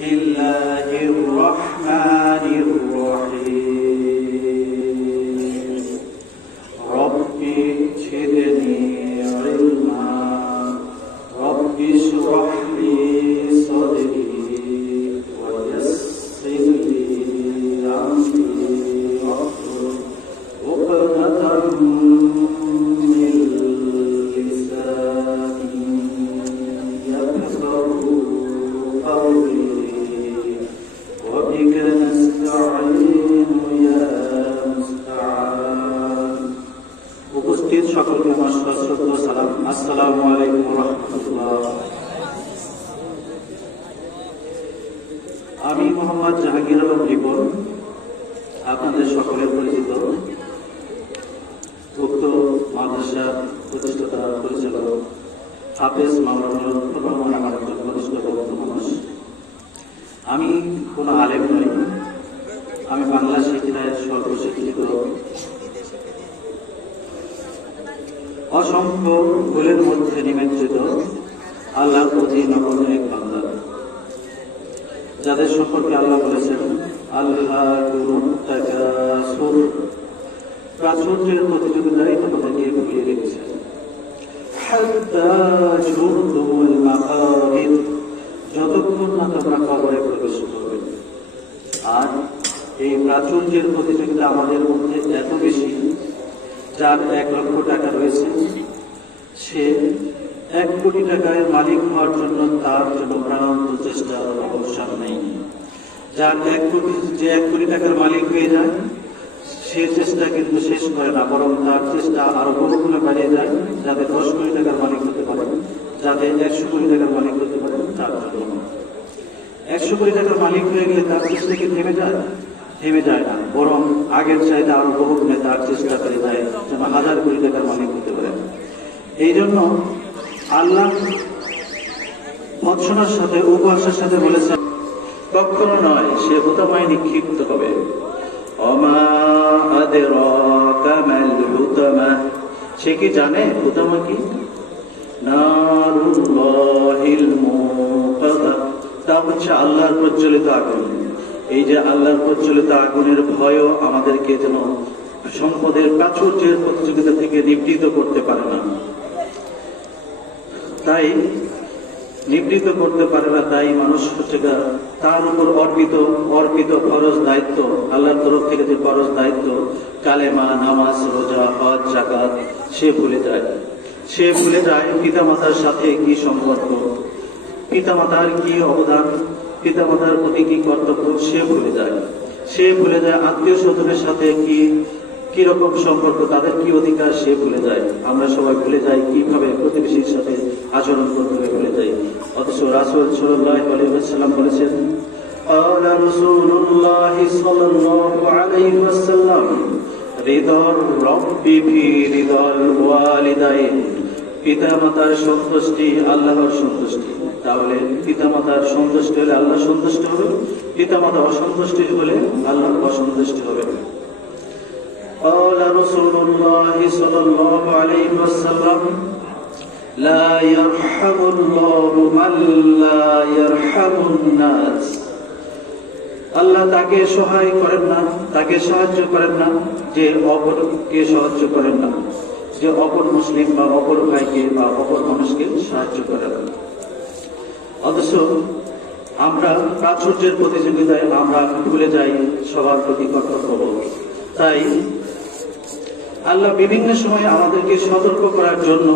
বিসমিল্লাহির রহমানির রহিম রব্বি জিদনি ইলমা রব্বি ইশরাহ লি সাদরি ওয়া ইয়াসসির লি আমরি ওয়াহলুল উকদাতাম মিন লিসানি ইয়াফকাহু قولي وبك نستعين يا مستعان উপস্থিত সকলকে আমার সশ্রদ্ধ সালাম। আসসালামু আলাইকুম ওয়া রাহমাতুল্লাহ। আমি মোহাম্মদ জাহাঙ্গীর আলম রিপন, আপনাদের সকলের পরিচিত উক্ত মাদ্রাসার প্রতিষ্ঠাতা পরিচালক হাফেজ মাওলানা রহমান আমার একজন ঘনিষ্ঠ বন্ধু মানুষ। আমি কোনো আলেম নই, আমি বাংলা শিক্ষায় সর্বশিক্ষিত, অসংখ্য ভুলের মধ্যে নিমজ্জিত আল্লাহর প্রতি নগণ্য এক বান্দা, যাদের সম্পর্কে আল্লাহ বলেছেন আল্লাহুম তাকাসুর, প্রাচুর্যের প্রতিযোগিতায় তোমাদেরকে ভুলিয়ে রেখেছে। যতক্ষণ না তোমরা কবরে প্রবেশ করবে। আর এই প্রাচুর্যের প্রতিযোগিতা আমাদের মধ্যে এত বেশি, যার 1 লক্ষ টাকা রয়েছে সে 1 কোটি টাকায় মালিক হওয়ার জন্য তার জন্য প্রাণান্ত চেষ্টার অবসান নেই। যার 1 কোটি টাকার মালিক হয়ে যায় সে চেষ্টা কিন্তু শেষ করে না, বরং তার চেষ্টা আরো বহুগুণে বাড়িয়ে যায়, যাতে 10 কোটি টাকার মালিক হতে পারে, যাতে 100 কোটি টাকার মালিক হতে পারে তার জন্য। 100 কোটি টাকার মালিক হয়ে গেলে তার চেষ্টা কি থেমে যায়? থেমে যায় না, বরং আগের চাইতে আরো বহুগুণে তার চেষ্টা করে যায় যেন 1000 কোটি টাকার মালিক হতে পারে। এই জন্য আল্লাহ ভৎসনার সাথে উপহাসের সাথে বলেছেন কখনো নয়, সে হুতামায় নিক্ষিপ্ত হবে। সে কি জানে হুতামা কি? তা হচ্ছে আল্লাহর প্রজ্বলিত আগুন। এই যে আল্লাহর প্রজ্বলিত আগুনের ভয়ও আমাদেরকে যেন সম্পদের প্রাচুর্যের প্রতিযোগিতা থেকে নিবৃত করতে পারে না, তাই নিবৃত করতে পারে না। তাই মানুষ হচ্ছে তার উপর অর্পিত ফরজ দায়িত্ব, আল্লাহর তরফ থেকে যে ফরজ দায়িত্ব কালেমা, নামাজ, রোজা, হজ, যাকাত, সে ভুলে যায় পিতামাতার সাথে কি সম্পর্ক, পিতামাতার কি অবদান, পিতামাতার প্রতি কি কর্তব্য, সে ভুলে যায় আত্মীয় স্বজনের সাথে কি রকম সম্পর্ক, তাদের কি অধিকার, সে ভুলে যায়। আমরা সবাই ভুলে যাই কিভাবে প্রতিবেশীর সাথে আচরণ করতে হবে, ভুলে যাই। অথচ রাসূল সাল্লাল্লাহু আলাইহি ওয়াসাল্লাম বলেছেন, ক্বালা রাসূলুল্লাহ সাল্লাল্লাহু আলাইহি ওয়াসাল্লাম রিদার রাব্বি ফি রিদাল ওয়ালিদাইন, পিতামাতার সন্তুষ্টি আল্লাহর সন্তুষ্টি। তাহলে পিতামাতার সন্তুষ্টি হলে আল্লাহ সন্তুষ্ট হবে, পিতামাতা অসন্তুষ্টি হলে আল্লাহ অসন্তুষ্টি হবে। قال رسول الله صلى الله عليه وسلم لا يرحم الله من لا يرحم الناس, আল্লাহ তাকে সহায় করেন না, তাকে সাহায্য করেন না যে অপরকে সাহায্য করেন না, যে অপর মুসলিম বা অপর ভাইকে বা অপর মানুষকে সাহায্য করেন না। অথচ আমরা প্রাচুর্যের প্রতিযোগিতায় আমরা ভুলে যাই সবার প্রতি কর্তব্য। তাই আল্লাহ বিভিন্ন সময় আমাদেরকে সতর্ক করার জন্য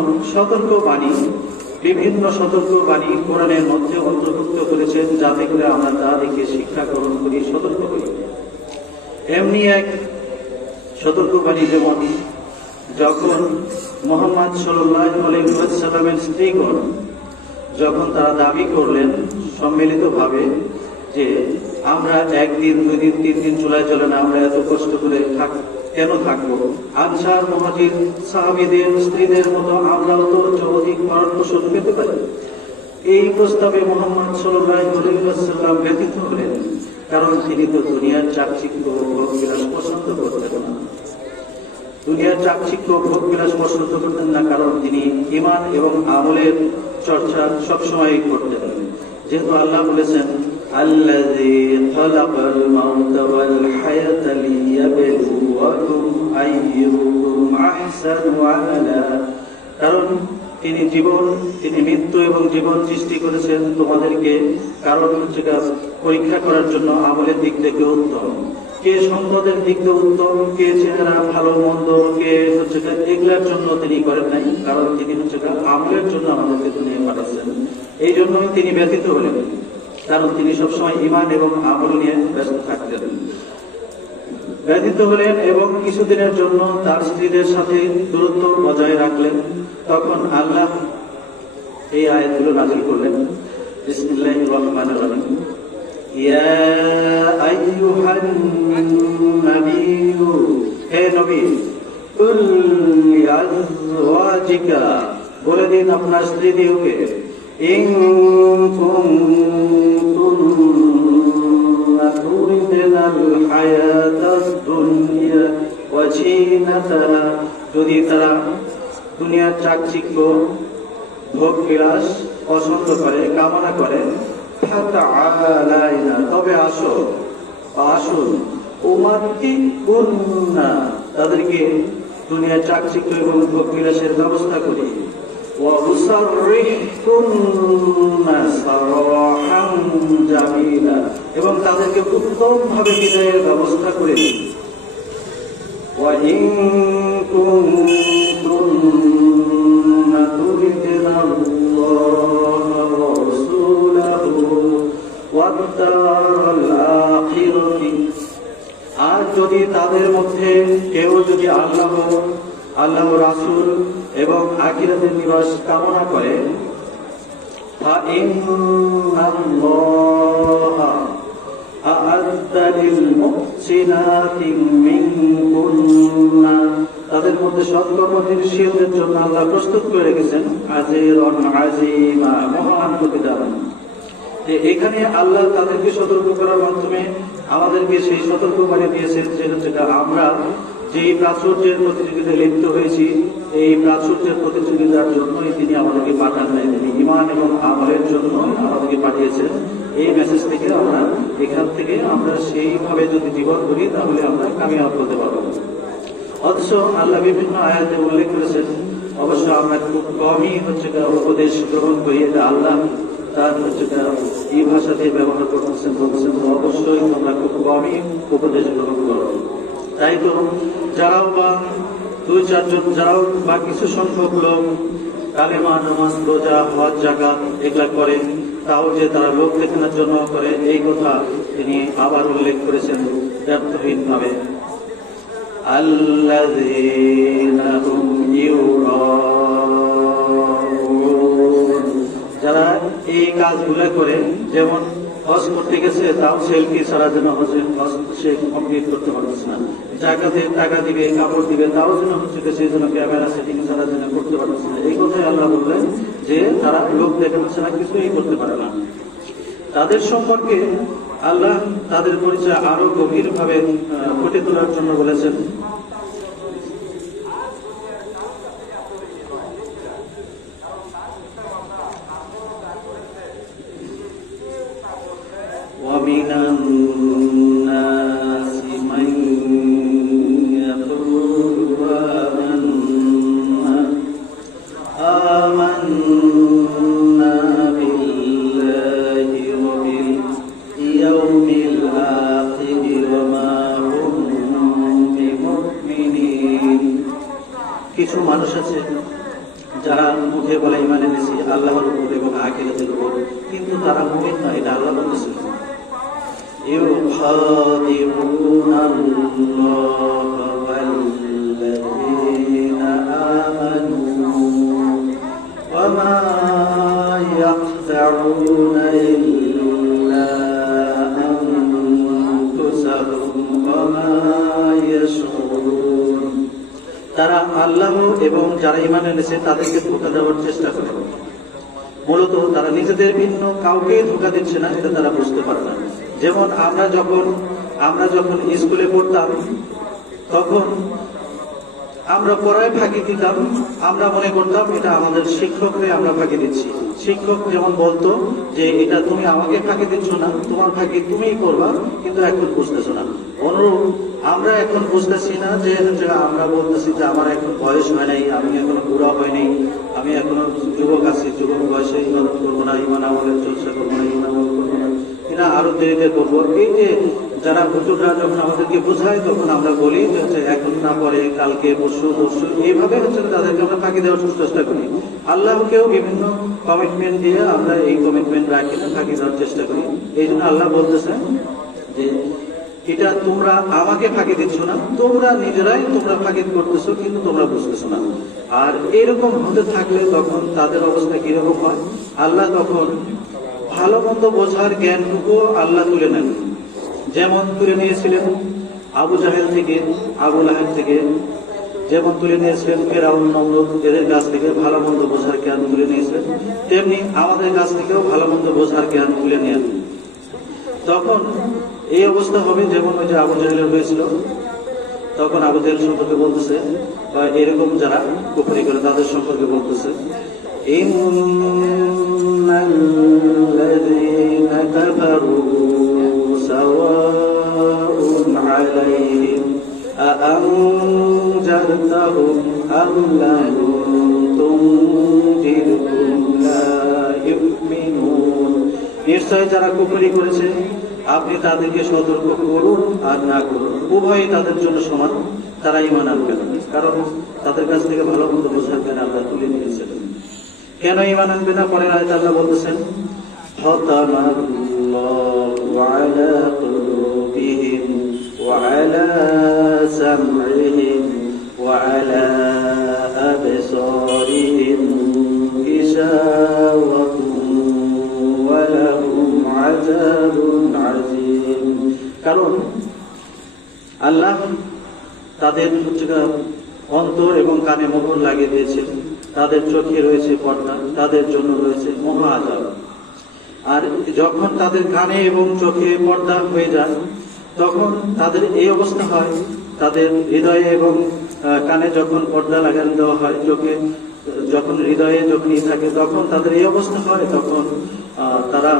বিভিন্ন সতর্ক বাণী কোরআনের মধ্যে অন্তর্ভুক্ত করেছেন, যাতে করে আমরা তা দেখে শিক্ষা গ্রহণ করি, সতর্ক করি। এমনি এক সতর্ক বাণী যেমন যখন মুহাম্মদ সাল্লাল্লাহু আলাইহি ওয়াসাল্লামের স্ত্রীগণ যখন তারা দাবি করলেন সম্মিলিতভাবে যে আমরা 1 দিন 2 দিন 3 দিন চুলায় জ্বলে না, আমরা এত কষ্ট করে কেন থাকবো, আনসার মুহাজির সাহাবীদের স্ত্রীদের মতো আমরাও তো অধিক ভরণ পোষণ পেতে পারি। এই প্রস্তাবে মুহাম্মদ সাল্লাল্লাহু আলাইহি ওয়াসাল্লাম ব্যথিত হলেন, কারণ তিনি তো দুনিয়ার চাকচিক্য ভোগ বিলাস পছন্দ করতেন না। দুনিয়ার চাকচিক্য ভোগ বিলাস পছন্দ করতেন না, কারণ তিনি ঈমান এবং আমলের চর্চা সবসময় করতেন। যেহেতু আল্লাহ বলেছেন الذي خلق الموت والحياة ليبلوكم أيكم أحسن عملا কারণ তিনি মৃত্যু এবং জীবন সৃষ্টি করেছেন তোমাদেরকে, কারণ হচ্ছে পরীক্ষা করার জন্য আমলের দিক থেকে উত্তম, কে সম্পদের দিক থেকে উত্তম, কে চেহারা ভালো মন্দ, কে হচ্ছে এগুলার জন্য তিনি করেন নাই, কারণ তিনি হচ্ছে আমলের জন্য আমাদেরকে দুনিয়া পাঠাচ্ছেন। এই জন্যই তিনি ব্যতীত হলেন, কারণ তিনি সবসময় ঈমান এবং আমল নিয়ে ব্যস্ত থাকতেন। ব্যতীত হলেন এবং কিছুদিনের জন্য তার স্ত্রীদের সাথে দূরত্ব বজায় রাখলেন। তখন আল্লাহ এই আয়াতগুলো নাযিল করলেন। বিসমিল্লাহির রহমানির রহিম। ইয়া আইয়ুহান নাবিয়্যু, হে নবী, কুল লিআজওয়াজিকা, বলে দিন আপনার স্ত্রীদেরকে, ইন কুনতুন্না তুরিদনাল হায়াতাদ দুনিয়া ওয়া জিনাতাহা, যদি তারা দুনিয়ার চাকচিক্য ভোগ বিলাস পছন্দ করে, কামনা করে, ফাতাআলাইনা, তবে আসুন, উমাত্তিকুন্না, তাদেরকে দুনিয়ার চাকচিক্য এবং ভোগ বিলাসের ব্যবস্থা করি, ওয়া উসাররিহুন্না সারাহান জামিলা, এবং তাদেরকে উত্তম ভাবে বিদায়ের ব্যবস্থা করে দিই। ওয়া ইন কুনতুন্না তুরিদুনাল্লাহা ওয়া রাসূলাহু ওয়াদ দারাল আখিরাতি, আর যদি তাদের মধ্যে কেউ যদি আল্লাহ রাসূল এবং আখিরাতের নিবাস কামনা করে, ফাইন্নাল্লাহা আ'আদ্দা লিল মুহসিনাতি মিনকুন্না, তাদের মধ্যে সৎকর্মশীলদের জন্য আল্লাহ প্রস্তুত করে রেখেছেন আজরান আযীমা, মহান প্রতিদান। এখানে আল্লাহ তাদেরকে সতর্ক করার মাধ্যমে আমাদেরকে সেই সতর্ক করে দিয়েছেন যেটা আমরা যেই প্রাচুর্যের প্রতিযোগিতায় লিপ্ত হয়েছি, এই প্রাচুর্যের প্রতিযোগিতার জন্যই তিনি আমাদেরকে পাঠান নাই, তিনি ঈমান এবং আমলের জন্য আমাদেরকে পাঠিয়েছেন। এই মেসেজ থেকে এখান থেকে আমরা সেইভাবে যদি জীবন করি তাহলে আমরা কামিয়াব হতে পারবো। অথচ আল্লাহ বিভিন্ন আয়াতে উল্লেখ করেছেন, অবশ্য আমরা খুব কমই উপদেশ গ্রহণ করি, এটা আল্লাহ তার এই ভাষা দিয়ে ব্যবহার করতেছেন, বলছেন অবশ্যই তোমরা খুব কমই উপদেশ গ্রহণ করো। তাই তো যারাও বা 2-4 জন, যারাও বা কিছু সংখ্যক লোক কালেমা, নামাজ, রোজা, হজ, যাকাত এগুলা করে, তাও যে তারা লোক দেখানোর জন্য করে, এই কথা তিনি আবার উল্লেখ করেছেন ব্যর্থহীন ভাবে। আল্লাযীনা হুম ইউরাউন, যারা এই কাজগুলো করে, যেমন হজ করতে গেছে তাও সেলফি ছাড়া যেন হজ সে কমপ্লিট করতে পারছে না, জাকাতের টাকা দিবে, কাপড় দিবে, তাও যেন হচ্ছে সেই জন্য ক্যামেরা সেটিং ছাড়া যেন করতে পারছে না। এই কথাই আল্লাহ বললেন যে তারা লোক দেখানো ছাড়া কিছুই করতে পারে না। তাদের সম্পর্কে আল্লাহ তাদের পরিচয় আরো গভীর ভাবে ফুটে তোলার জন্য বলেছেন, وَمِنَ النَّاسِ مَن يَقُولُ آمَنَّا بِاللَّهِ وَبِالْيَوْمِ الْآخِرِ وَمَا هُمْ بِمُؤْمِنِينَ। কিছু মানুষ আছে যারা মুখে বলে ঈমান এনেছি আল্লাহর উপর এবং আখিরাতের উপর, কিন্তু তারা মুমিন নয়, এটা আল্লাহ বলেছেন। يُخَادِعُونَ اللَّهَ وَالَّذِينَ آمَنُوا وَمَا يَخْدَعُونَ إِلَّا أَنفُسَهُمْ وَمَا يَشْعُرُونَ। তারা আল্লাহ এবং যারা ঈমান এনেছে তাদেরকে ধোঁকা দেওয়ার চেষ্টা করে। মূলত তারা নিজেদের ভিন্ন কাউকে ধোঁকা দিচ্ছে না, এটা তারা বুঝতে পারে না। যেমন আমরা যখন স্কুলে পড়তাম তখন আমরা পড়ায় ফাঁকি দিতাম, আমরা মনে করতাম এটা আমাদের শিক্ষকরে আমরা ফাঁকি দিচ্ছি। শিক্ষক যেমন বলতো যে এটা তুমি আমাকে ফাঁকি দিচ্ছ না, তোমার ফাঁকি তুমিই করবা, কিন্তু এখন বুঝতেছো না। অনুরূপ আমরা এখন বুঝতেছি না যে আমরা বলতেছি যে আমার এখন বয়স হয় নাই, আমি এখনো বুড়া হয়নি, আমি এখনো যুবক আছি, যুবক বয়সে ইবাদত করবো না, ইমান আমলের চর্চা করবো না, ইমান আমল করবো না, এটা আরো দেরিতে করবো। এই যে যারা হুজুররা যখন আমাদেরকে বোঝায় তখন আমরা বলি যে এখন না পরে কালকে পরশু পরশু, এইভাবে হচ্ছে তাদেরকে আমরা ফাঁকি দেওয়ার চেষ্টা করি। আল্লাহকেও বিভিন্ন কমিটমেন্ট দিয়ে আমরা এই কমিটমেন্ট রাখি না, ফাঁকি দেওয়ার চেষ্টা করি। এই জন্য আল্লাহ বলতেছেন যে এটা তোমরা আমাকে ফাঁকি দিচ্ছ না, তোমরা নিজেরাই তোমরা ফাঁকি করতেছো, কিন্তু তোমরা বুঝতেছো না। আর এরকম হতে থাকলে তখন তাদের অবস্থা কিরকম হয়? আল্লাহ তখন ভালো মন্দ বোঝার জ্ঞানটুকু আল্লাহ তুলে নেন। যেমন তুলে নিয়েছিলেন আবু জাহেল থেকে, আবু লাহেব থেকে, যেমন তুলে নিয়েছিলেন ফেরাউন, নমরুদ, এদের কাছ থেকে ভালো মন্দ বোঝার জ্ঞান তুলে নিয়েছিলেন, তেমনি আমাদের কাছ থেকেও ভালো মন্দ বোঝার জ্ঞান তুলে নেন। তখন এই অবস্থা হবে যেমন ওই যে আবু জাহেলের হয়েছিল। তখন আবু জাহেল সম্পর্কে বলতেছে, বা এরকম যারা কুফরি করে তাদের সম্পর্কে বলতেছে, ইন্নাল্লাযীনা কাফারু সাওয়াউন আলাইহিম আআনজারতাহুম আম লাম তুনজিরহুম লা ইউমিনুন। নিশ্চয় যারা কুফরি করেছে আপনি তাদেরকে সতর্ক করুন আর না করুন, উভয়ই তাদের জন্য সমান, তারা ঈমান আনবে না। কারণ তাদের কাছ থেকে ভালো মন্দ বোঝার জ্ঞান আল্লাহ তুলে নিয়েছিলেন। কেন ঈমান আনবে না? পরের আয়াতে আল্লাহ বলতেছেন, খাতামাল্লাহু আলা কুলুবিহিম ওয়া আলা সামঈহিম ওয়া আলা আবসারিহিম গিশাওয়াতুন ওয়া লাহুম আযাবুন আযীম। কারণ আল্লাহ তাদের অন্তর এবং কানে মোহর লাগিয়ে দিয়েছেন, তাদের চোখে রয়েছে পর্দা, তাদের জন্য রয়েছে মহা আযাব। আর যখন তাদের কানে এবং চোখে পর্দা হয়ে যায় তখন তাদের এই অবস্থা হয়, তাদের হৃদয়ে এবং কানে যখন পর্দা লাগানো দেওয়া হয়, চোখে যখন হৃদয়ে যখন থাকে তখন তাদের এই অবস্থা হয়, তখন তারা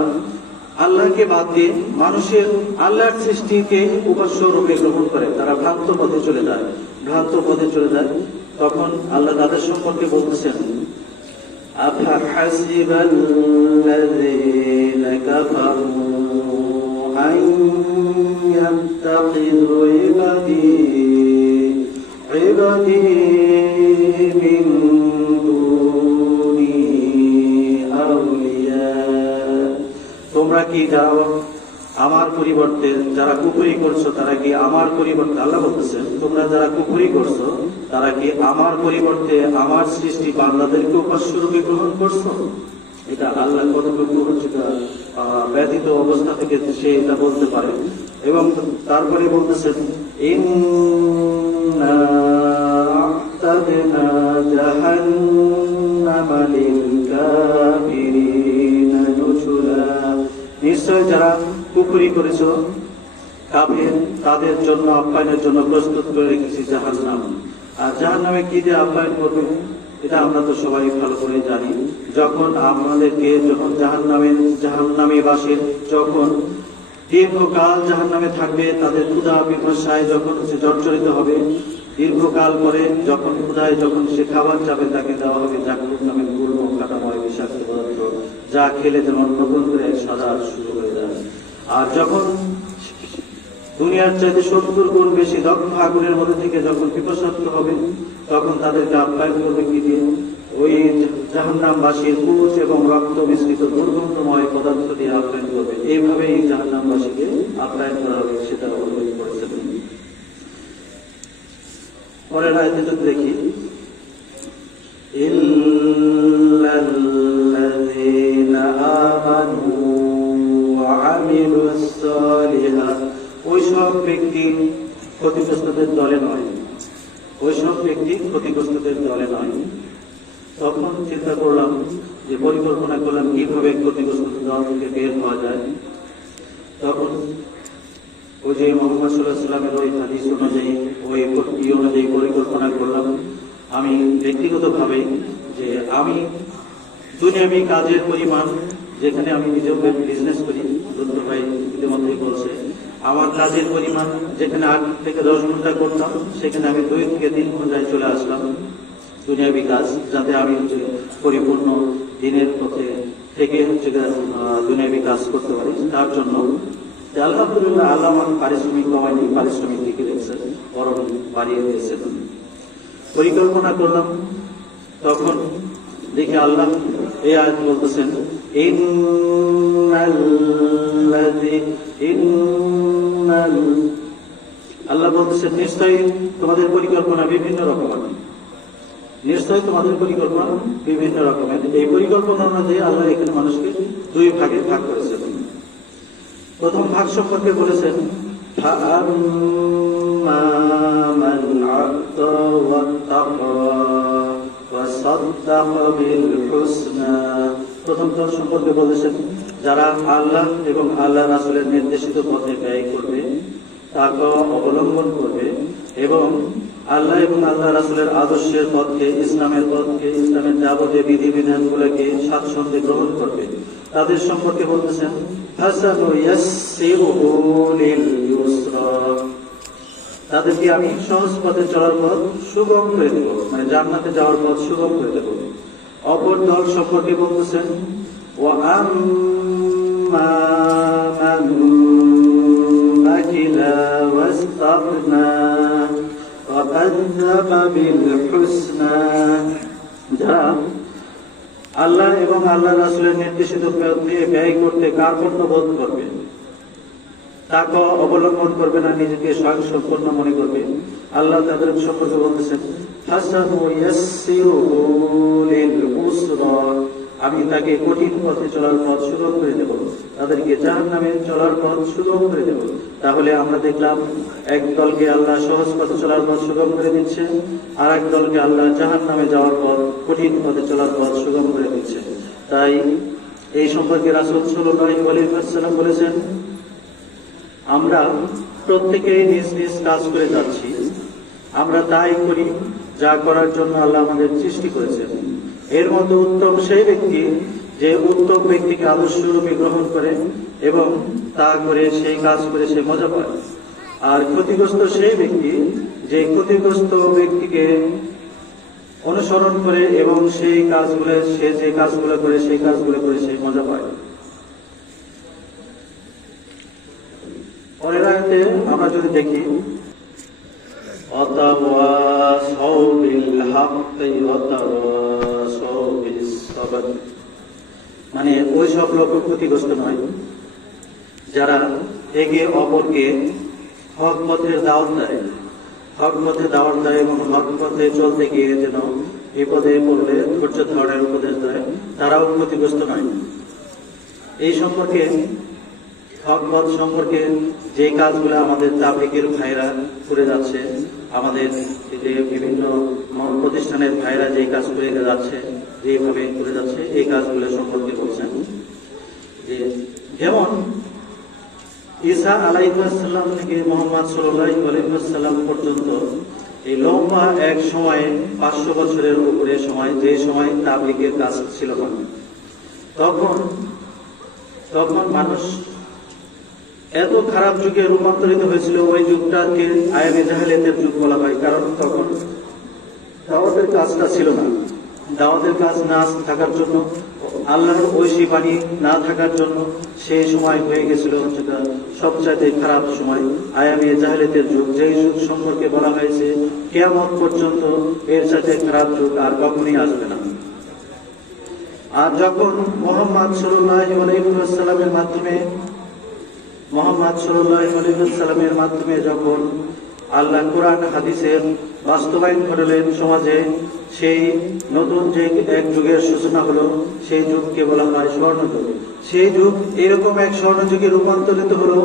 আল্লাহকে বাদ দিয়ে মানুষের আল্লাহর সৃষ্টিকে উপাস্য রূপে গ্রহণ করে, তারা ভ্রান্ত পথে চলে যায়। তখন আল্লাহ তাদের সম্পর্কে বলতেছেন, আফাহাসিবাল্লাযীনা কাফারু আন ইয়াত্তাখিযু ইবাদী মিন দুনি আউলিয়া। তোমরা কি যাও আমার পরিবর্তে, যারা কুফরি করছো তারা কি আমার পরিবর্তে, আল্লাহ বলতেছেন তোমরা যারা কুফরি করছো তারা কি আমার পরিবর্তে আমার সৃষ্টি বান্দাদেরকে উপাস্য রূপে গ্রহণ করছো? এটা আল্লাহ কতটুকু ব্যতীত অবস্থা থেকে সে এটা বলতে পারে। এবং তারপরে বলতেছেন, ইন্না আ'তাদনা জাহান্নামা লিল কাফিরিনা নুজুলা। নিশ্চয় যারা কুফরি করেছো কাফের তাদের জন্য আপ্যায়নের জন্য প্রস্তুত করে রেখেছি জাহান্নাম। আর জাহান্নামে কি দিয়ে আপ্যায়ন করবে এটা আমরা তো সবাই ভালো করে জানি। যখন জাহান্নামে বাসীর যখন দীর্ঘকাল জাহান্নামে থাকবে, তাদের ক্ষুধা পিপাসায় যখন সে জর্জরিত হবে, দীর্ঘকাল পরে যখন ক্ষুধায় যখন সে খাবার যাবে তাকে দেওয়া হবে জাহান্নাম নামের গুল্ম কাটাময় বিষাক্ত পদার্থ, যা খেলে যেমন নতুন করে সাদা শুরু হয়ে যায়। আর যখন দুনিয়ার চাইতে 70 গুণ বেশি দগ্ধ আগুনের মধ্যে থেকে যখন পিপাসার্ত হবে তখন তাদেরকে আপ্যায়ন করবে কি দিয়ে? ওই জাহান্নামবাসীর পুষ এবং রক্ত মিশ্রিত দুর্গন্ধময় পদার্থ দিয়ে আপ্যায়ন করবে। এইভাবে এই জাহান্নামবাসীকে আপ্যায়ন করা হবে, সেটা উল্লেখ করেছেন। পরের আয়াতে যদি দেখি, ইল্লাল্লাযীনা আমানু ওয়া আমিলুস সালিহাত। ওইসব ব্যক্তি ক্ষতিগ্রস্তদের দলে নয়, তখন চিন্তা করলাম যে পরিকল্পনা করলাম কিভাবে ক্ষতিগ্রস্ত দল থেকে বের হওয়া যায়। তখন ওই যে মোহাম্মদ সাল্লাল্লাহু আলাইহি ওয়াসাল্লামের ওই হাদিস অনুযায়ী ওই অনুযায়ী পরিকল্পনা করলাম। আমি ব্যক্তিগতভাবে যে আমি দুনিয়াবী কাজের পরিমাণ, যেখানে আমি নিজেও বিজনেস করি, রুদ্র ভাই ইতিমধ্যেই বলছে, আমার কাজের পরিমাণ যেখানে 8 থেকে 10 ঘন্টা করতাম, সেখানে আমি 2 থেকে 3 ঘন্টায় চলে আসলাম দুনিয়াবী কাজ, যাতে আমি পরিপূর্ণ দিনের পথে থেকে দুনিয়াবী কাজ করতে পারি। তার জন্য আলহামদুলিল্লাহ আল্লাহ আমার পারিশ্রমিক কমায়নি, পারিশ্রমিক দিকে রেখেছেন, বরং বাড়িয়ে দিয়েছেন। পরিকল্পনা করলাম, তখন দেখে আল্লাহ এই আয়াত বলতেছেন, আল্লাহ বলতেছেন নিশ্চয়ই তোমাদের পরিকল্পনা বিভিন্ন রকমের, নিশ্চয়ই তোমাদের পরিকল্পনা বিভিন্ন রকমের। এই পরিকল্পনা অনুযায়ী আল্লাহ এখানে মানুষকে 2 ভাগে ভাগ করেছেন। প্রথম ভাগ সম্পর্কে বলেছেন, প্রথম দল সম্পর্কে বলেছেন যারা আল্লাহ এবং আল্লাহ রাসূলের নির্দেশিত পথে ব্যয় করবে, তাকে অবলম্বন করবে এবং আল্লাহ এবং আল্লাহ রাসূলের আদর্শের পথে, ইসলামের পথে, ইসলামের যাবতীয় বিধিবিধানগুলোকে স্বাচ্ছন্দ্যে গ্রহণ করবে, তাদের সম্পর্কে বলতেছেন তাদেরকে আমি সহজ পথে চলার পথ সুগম করে দেব, মানে জান্নাতে যাওয়ার পথ সুগম করে দেব। অপর দল সম্পর্কে বলতেছেন, যারা আল্লাহ এবং আল্লাহ রাসূলের নির্দেশিত পথে ব্যয় করতে কার্পণ্য বোধ করবে, তাকে অবলম্বন করবে না, নিজেকে স্বয়ং সম্পূর্ণ মনে করবে, আল্লাহ তাদের সম্পর্কে বলতেছেন আমি তাকে কঠিন পথে চলার পথ সুগম করে দেব, তাদেরকে জাহান্নামে চলার পথ সুগম করে দেব। তাহলে আমরা দেখলাম এক দলকে আল্লাহ সহজ পথে চলার পথ সুগম করে দিচ্ছে, আর এক দলকে আল্লাহ জাহান্নামে যাওয়ার পথ, কঠিন পথে চলার পথ সুগম করে দিচ্ছে। তাই এই সম্পর্কে রাসূল সাল্লাল্লাহু আলাইহি ওয়াসাল্লাম বলেছেন, আমরা প্রত্যেকেই নিজ নিজ কাজ করে যাচ্ছি, আমরা তাই করি যা করার জন্য আল্লাহ আমাদের সৃষ্টি করেছেন। এর মধ্যে উত্তম সেই ব্যক্তি যে উত্তম ব্যক্তিকে আদর্শরূপে গ্রহণ করে এবং তা করে সেই কাজ করে সে মজা পায়, আর ক্ষতিগ্রস্ত সেই ব্যক্তি যে ক্ষতিগ্রস্ত ব্যক্তিকে অনুসরণ করে এবং সেই কাজগুলো, সে যে কাজগুলো করে সেই কাজগুলো করে সে মজা পায়। পরের আয়াতে আমরা যদি দেখি, মানে ওই সব লোক ক্ষতিগ্রস্ত নয় যারা একে অপরকে হক পথের দাওয়াত দেয়, হক পথে দাওয়াত দেয় এবং হক পথে চলতে গিয়ে যেন বিপদে পড়লে ধৈর্য ধারণের উপদেশ দেয়, তারাও ক্ষতিগ্রস্ত নয়। এই সম্পর্কে, হক পথ সম্পর্কে যে কাজগুলো আমাদের তাবলীগের ভাইরা করে যাচ্ছে, আমাদের যে বিভিন্ন প্রতিষ্ঠানের ভাইরা যে কাজ করে যাচ্ছে, যেভাবে করে যাচ্ছে, এই কাজগুলো সম্পর্কে বলছেন যে যেমন ঈসা আলাইহিস সালাম থেকে মুহাম্মদ সাল্লাল্লাহু আলাইহি ওয়াসাল্লাম পর্যন্ত এই লম্বা এক সময়ে 500 বছরের উপরে সময়, যে সময় তাবলীগের কাজ ছিল না, তখন মানুষ এত খারাপ যুগে রূপান্তরিত হয়েছিল। ওই যুগটাকে আয়ামে জাহেলিয়াতের যুগ বলা হয়, কারণ তখন দাওয়াতের কাজটা ছিল না। দাওয়াতের কাজ না থাকার জন্য, আল্লাহর ঐশী বাণী না থাকার জন্য সেই সময় হয়ে গেছিল সবচাইতে খারাপ সময়, আয়ামে জাহেলিয়াতের যুগ, যেই যুগ সম্পর্কে বলা হয়েছে কিয়ামত পর্যন্ত এর চাইতে খারাপ যুগ আর কখনই আসবে না। আর যখন মুহাম্মদ সাল্লাল্লাহু আলাইহি ওয়াসাল্লামের মাধ্যমে যখন আল্লাহ কোরআন হাদিসের বাস্তবায়ন করলেন সমাজে, সেই নতুন যে এক যুগের সূচনা হলো, সেই যুগকে বলা হয় স্বর্ণযুগ। সেই যুগ এরকম এক স্বর্ণযুগে রূপান্তরিত হলো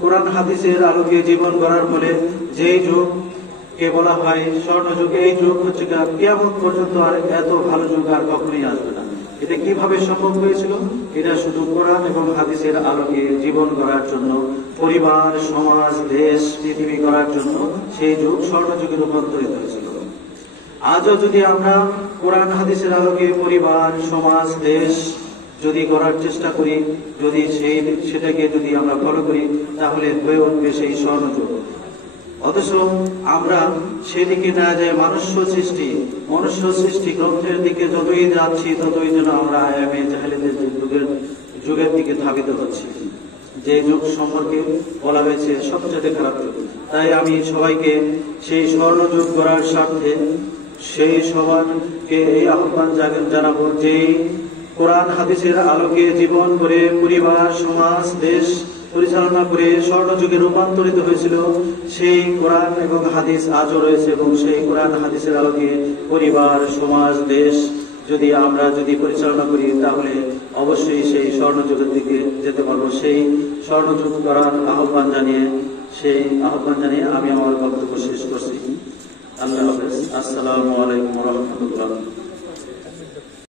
কোরআন হাদিসের আলোকে জীবন গড়ার ফলে, যেই যুগকে বলা হয় স্বর্ণযুগ। এই যুগ হচ্ছে কিয়ামত পর্যন্ত আর এত ভালো যুগ আর কখনোই আসবে না। এটা কিভাবে সম্ভব হয়েছিল? এটা শুধু কোরআন এবং হাদিসের আলোকে জীবন গড়ার জন্য, পরিবার, সমাজ, দেশ, পৃথিবী গড়ার জন্য সেই যুগ স্বর্ণযুগে রূপান্তরিত হয়েছিল। আজও যদি আমরা কোরআন হাদিসের আলোকে পরিবার, সমাজ, দেশ যদি গড়ার চেষ্টা করি, যদি সেটাকে যদি আমরা ফলো করি, তাহলে হয়ে উঠবে সেই স্বর্ণযুগ। অথচ আমরা সেদিকে না যায় মনুষ্য সৃষ্টি গ্রন্থের দিকে যতই যাচ্ছি, ততই যেন আমরা আয়ামে জাহেলিদের যুগের দিকে ধাবিত হচ্ছি, যে যুগ সম্পর্কে বলা হয়েছে সবচেয়ে খারাপ যুগ। তাই আমি সবাইকে সেই স্বর্ণযুগ গড়ার স্বার্থে সেই সবাইকে এই আহ্বান জানাবো যে কোরআন হাদিসের আলোকে জীবন করে পরিবার, সমাজ, দেশ পরিচালনা করে স্বর্ণযুগে রূপান্তরিত হয়েছিল, সেই কোরআন এবং হাদিস আজও রয়েছে, এবং সেই কোরআন হাদিসের আলোকে পরিবার, সমাজ, দেশ আমরা যদি পরিচালনা করি, তাহলে অবশ্যই সেই স্বর্ণযুগের দিকে যেতে পারবো। সেই স্বর্ণযুগ করার আহ্বান জানিয়ে আমি আমার বক্তব্য শেষ করছি। আল্লাহ হাফেজ। আসসালামু আলাইকুম ওয়া রাহমাতুল্লাহ।